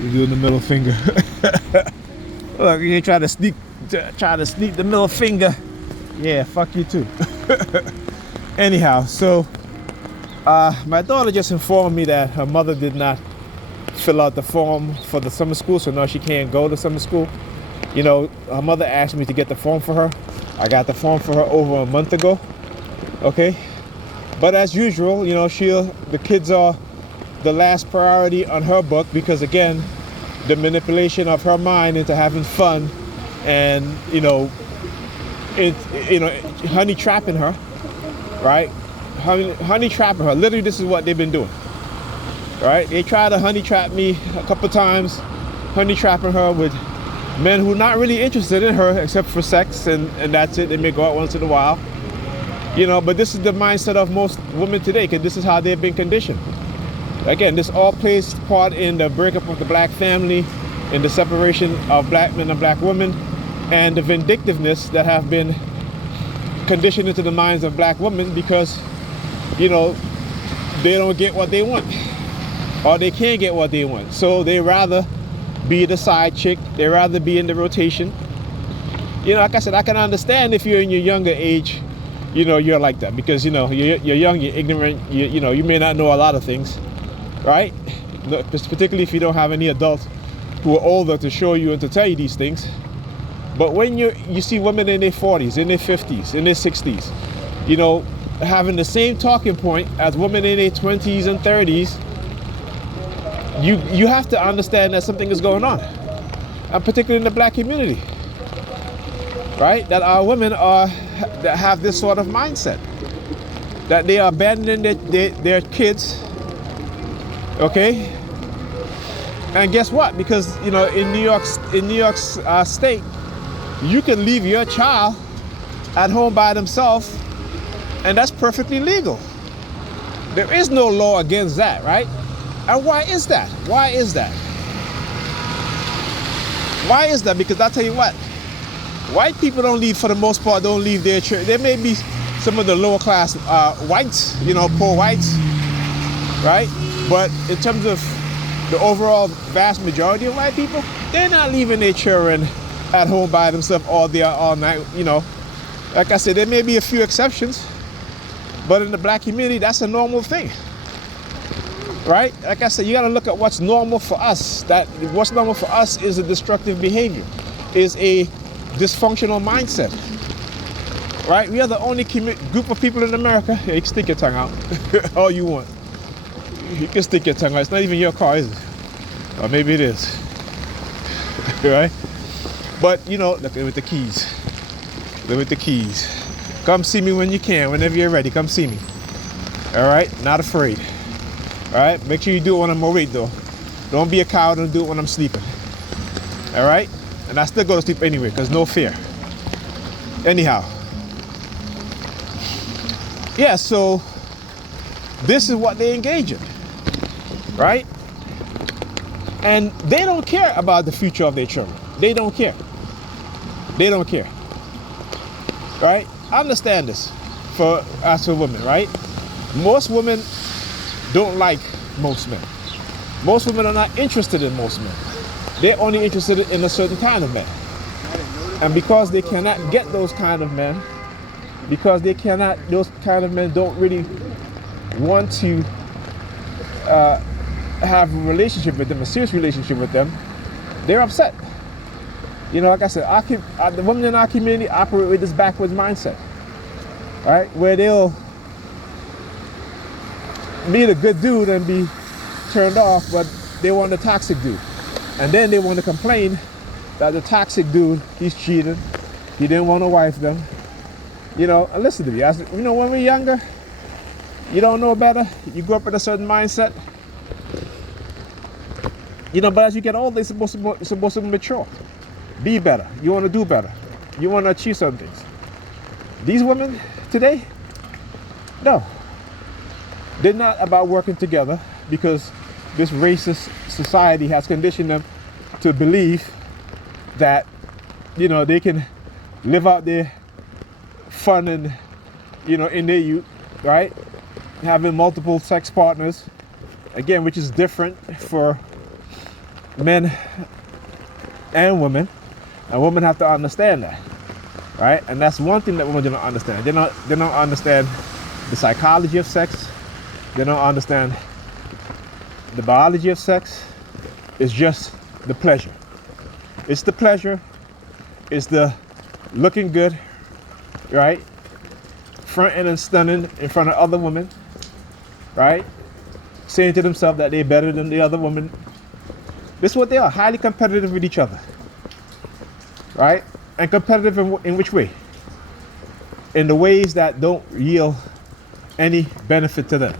You're doing the middle finger. Look, you try to sneak the middle finger. Yeah, fuck you too. Anyhow, so my daughter just informed me that her mother did not fill out the form for the summer school, so now she can't go to summer school. You know, her mother asked me to get the form for her. I got the form for her over a month ago. Okay, but as usual, you know, the kids are the last priority on her book because, again, the manipulation of her mind into having fun and, honey trapping her, right? Honey trapping her. Literally, this is what they've been doing, right? They tried to honey trap me a couple times, honey trapping her with men who are not really interested in her except for sex, and that's it. They may go out once in a while, but this is the mindset of most women today because this is how they've been conditioned. Again, this all plays part in the breakup of the black family, in the separation of black men and black women, and the vindictiveness that have been conditioned into the minds of black women because, they don't get what they want, or they can't get what they want. So they rather be the side chick. They rather be in the rotation. Like I said, I can understand if you're in your younger age, you're like that because, you're young, you're ignorant, you may not know a lot of things. Right? Particularly if you don't have any adults who are older to show you and to tell you these things. But when you see women in their 40s, in their 50s, in their 60s, having the same talking point as women in their 20s and 30s, you have to understand that something is going on. And particularly in the black community. Right? That our women that have this sort of mindset. That they are abandoning their kids. Okay, and guess what? Because in New York State, you can leave your child at home by themselves, and that's perfectly legal. There is no law against that, right? And why is that? Why is that? Why is that? Because I'll tell you what, white people don't leave, for the most part, don't leave their children. There may be some of the lower class whites, poor whites, right? But in terms of the overall vast majority of white people, they're not leaving their children at home by themselves all day, all night. Like I said, there may be a few exceptions, but in the black community, that's a normal thing, right? Like I said, you got to look at what's normal for us. What's normal for us is a destructive behavior, is a dysfunctional mindset, right? We are the only group of people in America. Hey, you can stick your tongue out all you want. You can stick your tongue out. It's not even your car, is it? Or maybe it is. Right? But, look with the keys. Look with the keys. Come see me when you can, whenever you're ready. Come see me. All right? Not afraid. All right? Make sure you do it when I'm awake, though. Don't be a coward and do it when I'm sleeping. All right? And I still go to sleep anyway, because no fear. Anyhow. Yeah, so this is what they engage in. Right? And they don't care about the future of their children. They don't care. They don't care. Right? I understand this as for women, right? Most women don't like most men. Most women are not interested in most men. They're only interested in a certain kind of man. And because they cannot get those kind of men, those kind of men don't really want to have a relationship with them, a serious relationship with them, they're upset. Like I said, the women in our community operate with this backwards mindset, right? Where they'll meet a good dude and be turned off, but they want a toxic dude. And then they want to complain that the toxic dude, he's cheating, he didn't want to wife them. And listen to me, when we're younger, you don't know better, you grow up with a certain mindset. But as you get older, it's supposed to mature. Be better. You want to do better. You want to achieve certain things. These women today, no. They're not about working together because this racist society has conditioned them to believe that, they can live out their fun and, in their youth, right? Having multiple sex partners, again, which is different for men and women, and women have to understand that, right? And that's one thing that women do not understand. They don't understand the psychology of sex. They don't understand the biology of sex. It's just the pleasure. It's the pleasure. It's the looking good, right? Fronting and stunning in front of other women, right? Saying to themselves that they're better than the other woman. This is what they are, highly competitive with each other, right? And competitive in which way? In the ways that don't yield any benefit to them,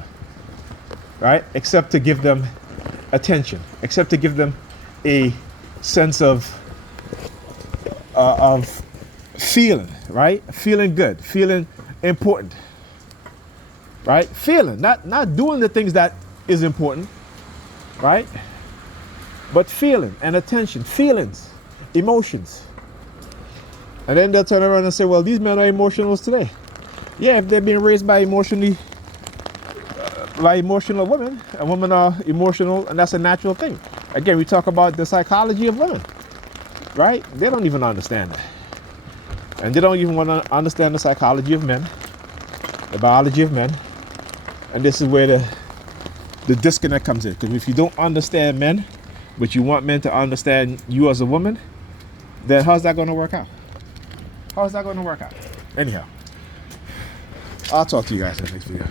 right? Except to give them attention, except to give them a sense of feeling, right? Feeling good, feeling important, right? Feeling, not doing the things that is important, right? But feeling and attention, feelings, emotions. And then they'll turn around and say, well, these men are emotional today. Yeah, if they're being raised by emotional women, and women are emotional, and that's a natural thing. Again, we talk about the psychology of women, right? They don't even understand that. And they don't even want to understand the psychology of men, the biology of men. And this is where the disconnect comes in. Because if you don't understand men, but you want men to understand you as a woman, then how's that going to work out? How's that going to work out? Anyhow, I'll talk to you guys in the next video.